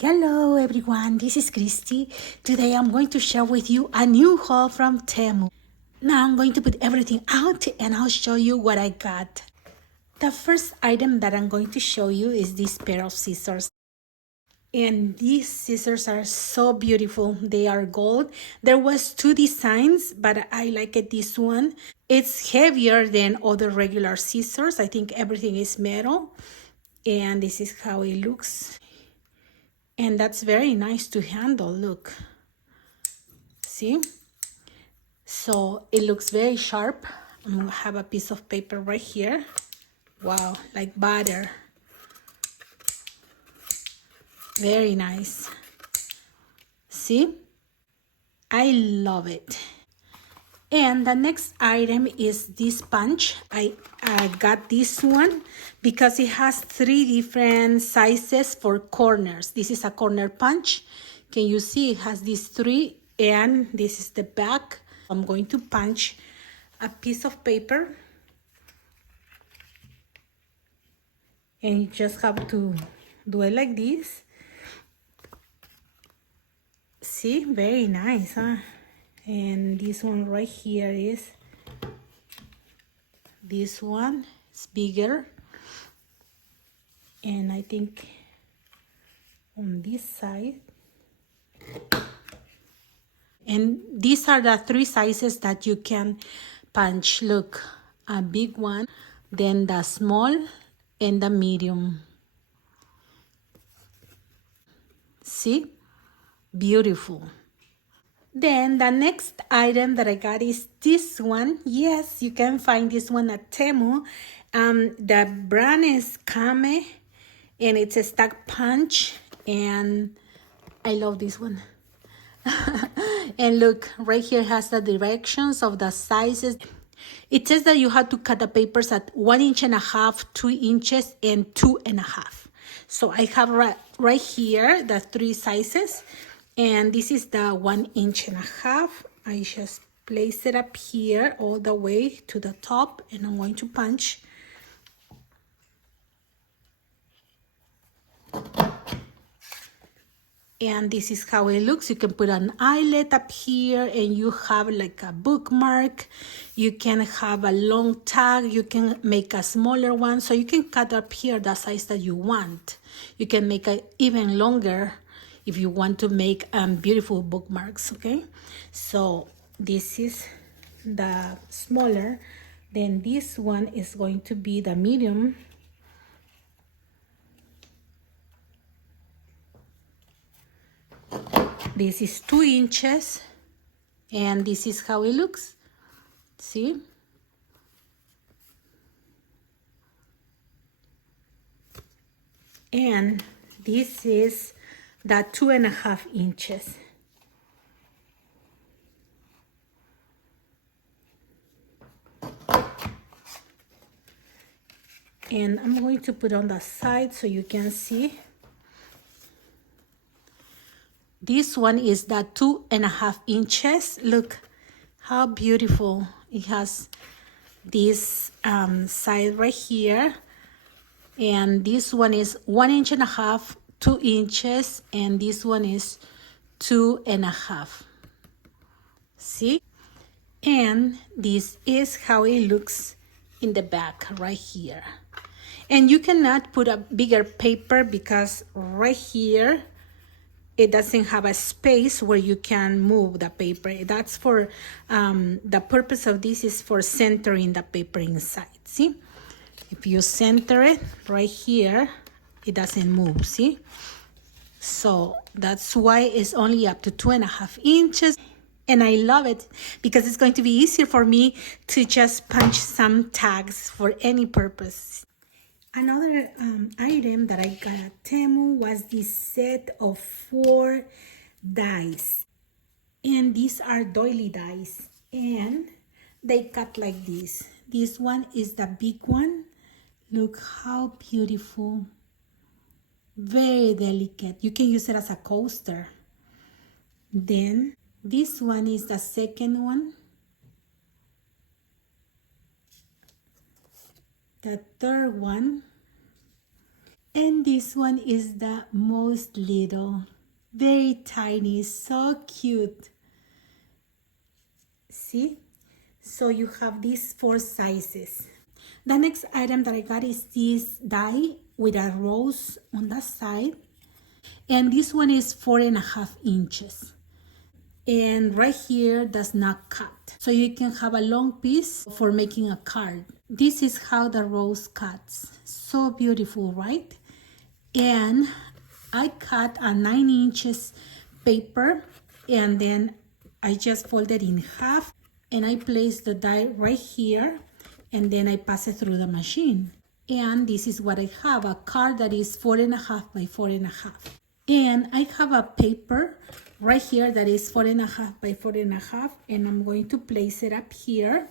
Hello everyone, this is Christy. Today I'm going to share with you a new haul from Temu. Now I'm going to put everything out and I'll show you what I got. The first item that I'm going to show you is this pair of scissors. And these scissors are so beautiful. They are gold. There was two designs, but I like it this one. It's heavier than other regular scissors. I think everything is metal. And this is how it looks. And that's very nice to handle, look. See? So it looks very sharp. I'm gonna have a piece of paper right here. Wow, like butter. Very nice. See? I love it. And the next item is this punch. I got this one because it has 3 different sizes for corners. This is a corner punch. Can you see it has these 3 and this is the back. I'm going to punch a piece of paper. And you just have to do it like this. See, very nice, huh? And this one right here is, this one is bigger. And I think on this side. And these are the 3 sizes that you can punch. Look, a big one, then the small and the medium. See? Beautiful. Then the next item that I got is this one. Yes, you can find this one at Temu. The brand is Kame and it's a stack punch and I love this one. And look, right here has the directions of the sizes. It says that you have to cut the papers at 1.5 inches, 2 inches, and 2.5. So I have right here the 3 sizes. And this is the 1.5 inches. I just place it up here all the way to the top and I'm going to punch. And this is how it looks. You can put an eyelet up here and you have like a bookmark. You can have a long tag. You can make a smaller one. So you can cut up here the size that you want. You can make it even longer if you want to make beautiful bookmarks, okay? So this is the smaller. Then this one is going to be the medium. This is 2 inches and this is how it looks. See? And this is the 2.5 inches. And I'm going to put on the side so you can see. This one is the 2.5 inches. Look how beautiful. It has this side right here. And this one is 1.5 inches, 2 inches, and this one is 2.5. See? And this is how it looks in the back right here. And you cannot put a bigger paper because right here it doesn't have a space where you can move the paper. That's for, the purpose of this is for centering the paper inside, see? If you center it right here, it doesn't move, see? So that's why it's only up to 2.5 inches. And I love it because it's going to be easier for me to just punch some tags for any purpose. Another item that I got at Temu was this set of 4 dies. And these are doily dies. And they cut like this. This one is the big one. Look how beautiful. Very delicate. You can use it as a coaster. Then this one is the second one. The third one. And And this one is the most little, very tiny, so cute. See? So you have these 4 sizes. The next item that I got is this die with a rose on the side. And this one is 4.5 inches. And right here does not cut. So you can have a long piece for making a card. This is how the rose cuts. So beautiful, right? And I cut a 9 inches paper, and then I just fold it in half, and I place the die right here, and then I pass it through the machine. And this is what I have, a card that is 4.5 by 4.5. And I have a paper right here that is 4.5 by 4.5, and I'm going to place it up here,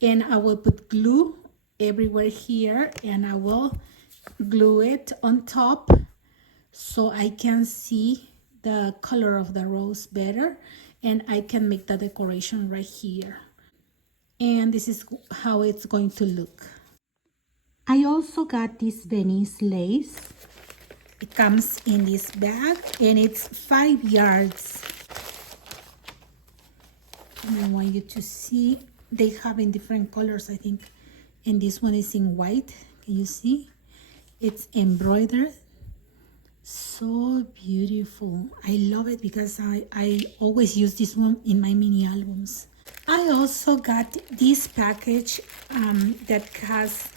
and I will put glue everywhere here, and I will glue it on top so I can see the color of the rose better, and I can make the decoration right here. And this is how it's going to look. I also got this Venice Lace. It comes in this bag, and it's 5 yards. And I want you to see, they have in different colors, I think. And this one is in white. Can you see? It's embroidered. So beautiful. I love it because I always use this one in my mini albums. I also got this package that has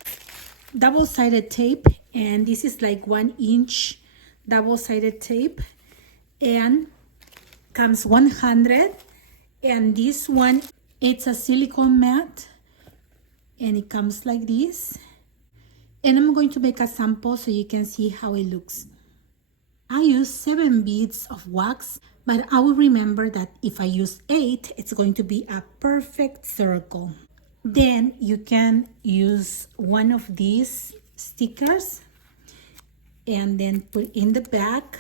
double-sided tape, and this is like 1 inch double-sided tape, and comes 100. And this one, it's a silicone mat, and it comes like this. And I'm going to make a sample so you can see how it looks. I use 7 beads of wax, but I will remember that if I use 8, it's going to be a perfect circle. Then you can use one of these stickers and then put in the back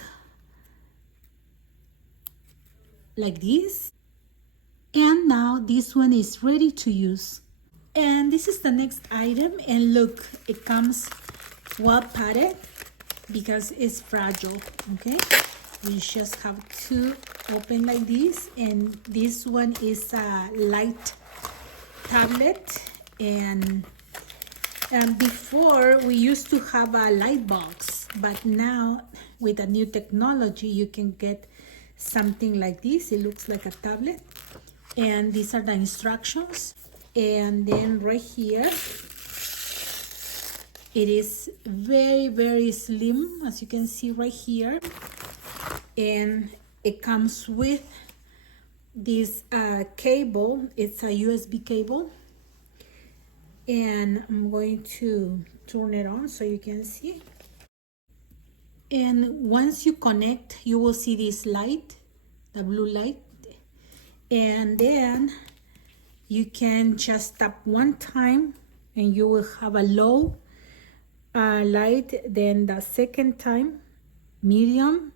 like this. And now this one is ready to use. And this is the next item, and look, it comes well padded because it's fragile. Okay, you just have to open like this, and this one is a light tablet. And before we used to have a light box, but now with the new technology you can get something like this. It looks like a tablet, and these are the instructions. And then right here it is very slim, as you can see right here, and it comes with this cable. It's a USB cable, and I'm going to turn it on so you can see. And once you connect, you will see this light, the blue light, and then you can just tap one time and you will have a low light, then the second time medium,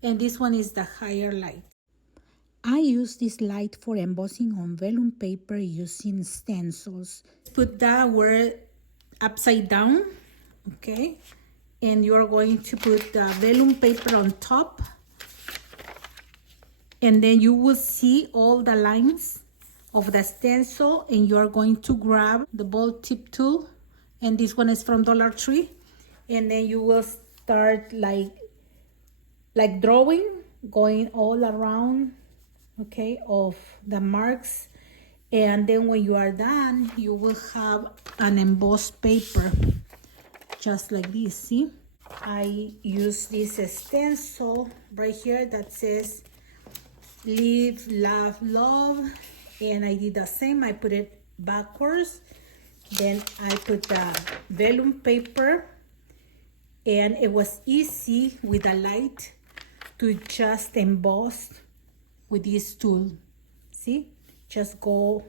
and this one is the higher light. I use this light for embossing on vellum paper using stencils. Put the word upside down, okay, and you're going to put the vellum paper on top, and then you will see all the lines of the stencil, and you are going to grab the ball tip tool, and this one is from Dollar Tree, and then you will start like drawing, going all around, okay, of the marks. And then when you are done, you will have an embossed paper just like this. See, I use this stencil right here that says live, laugh, love, and I did the same. I put it backwards, then I put the vellum paper, and it was easy with the light to just emboss with this tool. See, just go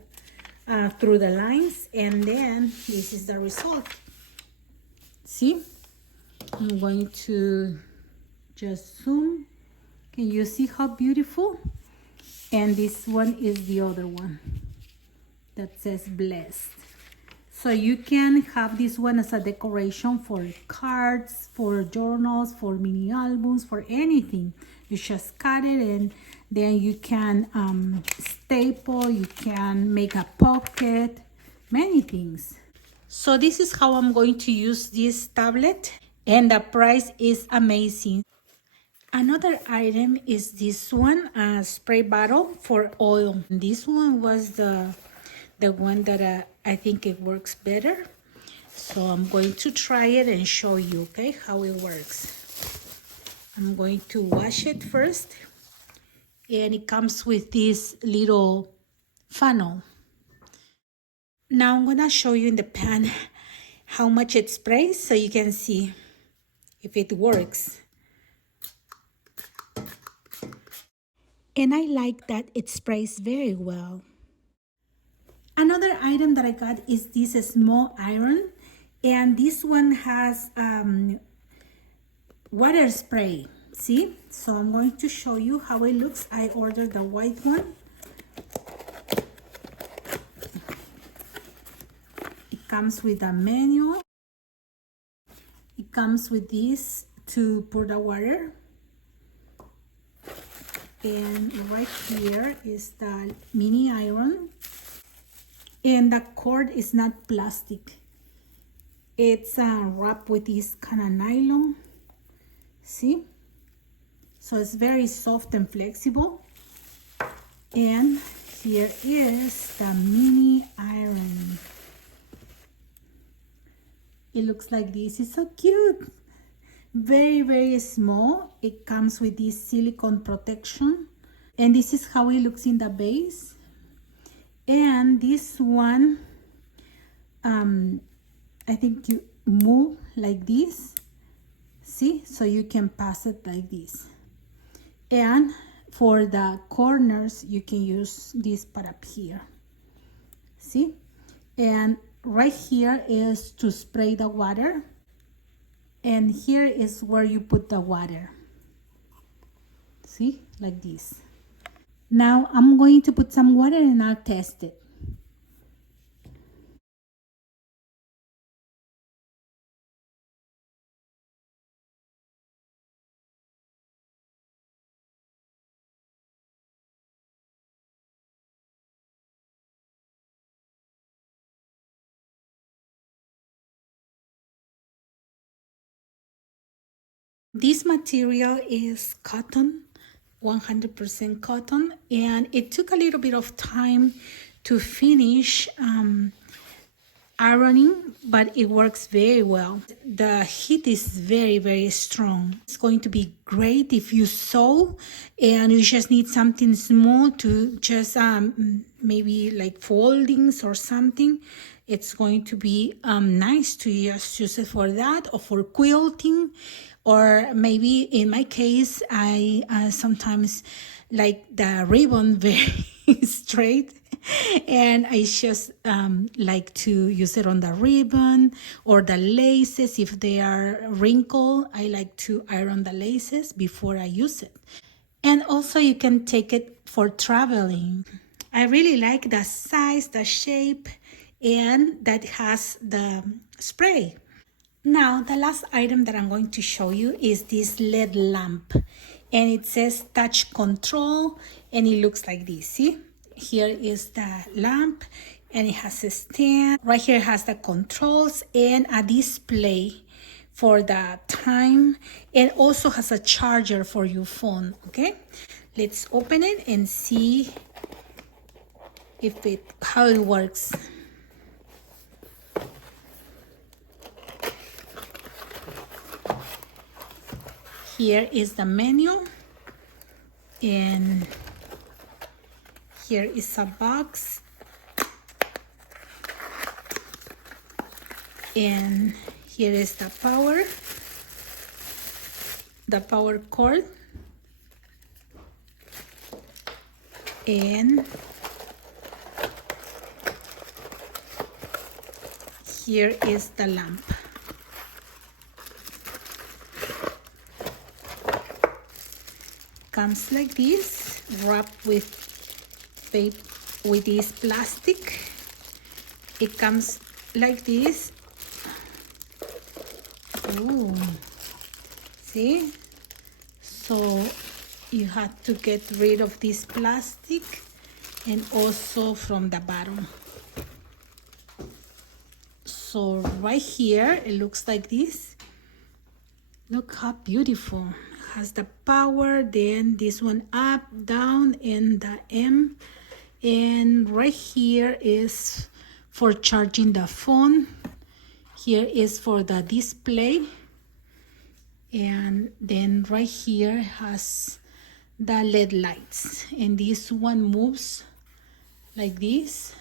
through the lines, and then this is the result. See, I'm going to just zoom. Can you see how beautiful? And this one is the other one that says blessed. So you can have this one as a decoration for cards, for journals, for mini albums, for anything. You just cut it and then you can staple, you can make a pocket, many things. So this is how I'm going to use this tablet, and the price is amazing. Another item is this one, a spray bottle for oil. This one was the one that I think it works better. So I'm going to try it and show you, okay, how it works. I'm going to wash it first, and it comes with this little funnel. Now I'm gonna show you in the pan how much it sprays so you can see if it works. And I like that it sprays very well. Another item that I got is this small iron, and this one has water spray. See? So I'm going to show you how it looks. I ordered the white one. It comes with a manual. It comes with this to pour the water. And right here is the mini iron. And the cord is not plastic. It's wrapped with this kind of nylon. See? So it's very soft and flexible. And here is the mini iron. It looks like this. It's so cute. Very, very small. It comes with this silicone protection. And this is how it looks in the base. And this one, I think you move like this. See? So you can pass it like this. And for the corners, you can use this part up here. See? And right here is to spray the water. And here is where you put the water. See? Like this. Now I'm going to put some water and I'll test it. This material is cotton, 100% cotton, and it took a little bit of time to finish ironing, but it works very well. The heat is very, very strong. It's going to be great if you sew and you just need something small to just maybe like foldings or something. It's going to be nice to just use it for that, or for quilting, or maybe in my case, I sometimes like the ribbon very straight, and I just like to use it on the ribbon, or the laces. If they are wrinkled, I like to iron the laces before I use it. And also you can take it for traveling. I really like the size, the shape, and that has the spray. Now, the last item that I'm going to show you is this LED lamp. And it says touch control, and it looks like this. See? Here is the lamp, and it has a stand. Right here it has the controls and a display for the time. It also has a charger for your phone, okay? Let's open it and see how it works. Here is the menu, and here is a box, and here is the power cord, and here is the lamp. Comes like this, wrapped with this plastic. It comes like this. Ooh, see? So you have to get rid of this plastic and also from the bottom. So right here, it looks like this. Look how beautiful. It has the power, then this one up, down, and the M. And right here is for charging the phone. Here is for the display. And then right here has the LED lights. And this one moves like this.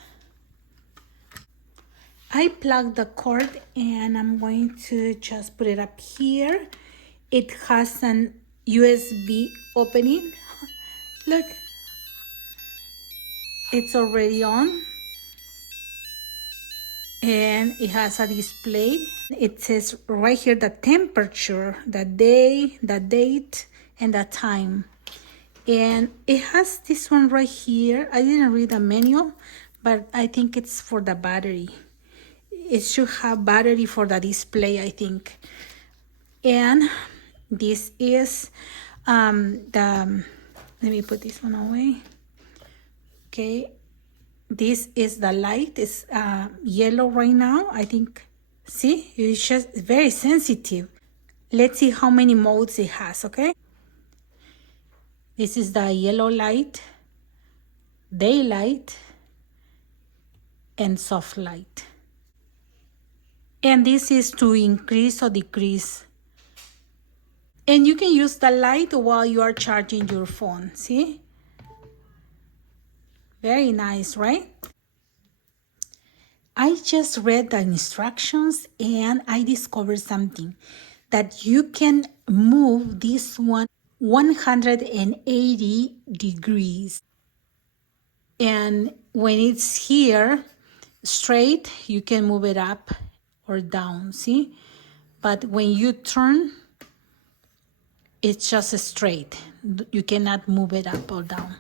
I plugged the cord and I'm going to just put it up here. It has an USB opening. Look, it's already on. And it has a display. It says right here the temperature, the day, the date, and the time. And it has this one right here. I didn't read the manual, but I think it's for the battery. It should have battery for the display, I think. And this is let me put this one away. Okay, this is the light. It's yellow right now, I think. See, it's just very sensitive. Let's see how many modes it has. Okay, this is the yellow light, daylight, and soft light. And this is to increase or decrease. And you can use the light while you are charging your phone. See? Very nice, right? I just read the instructions and I discovered something. That you can move this one 180 degrees. And when it's here straight, you can move it up or down, see? But when you turn, it's just straight. You cannot move it up or down.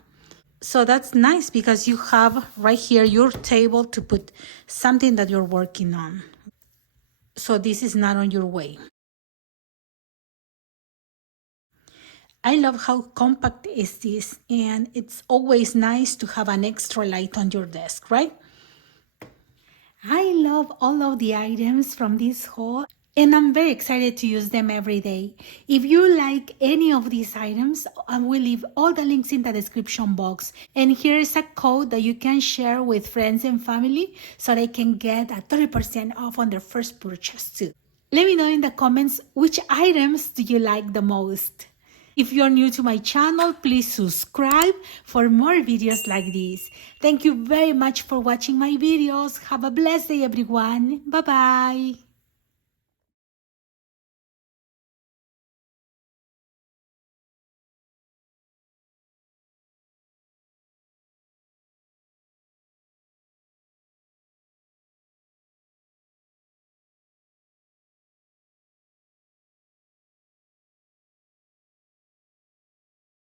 So that's nice because you have right here your table to put something that you're working on. So this is not on your way. I love how compact is this, and it's always nice to have an extra light on your desk, right? I love all of the items from this haul, and I'm very excited to use them every day. If you like any of these items, I will leave all the links in the description box. And here is a code that you can share with friends and family so they can get a 30% off on their first purchase too. Let me know in the comments which items do you like the most. If you're new to my channel, please subscribe for more videos like this. Thank you very much for watching my videos. Have a blessed day, everyone. Bye-bye.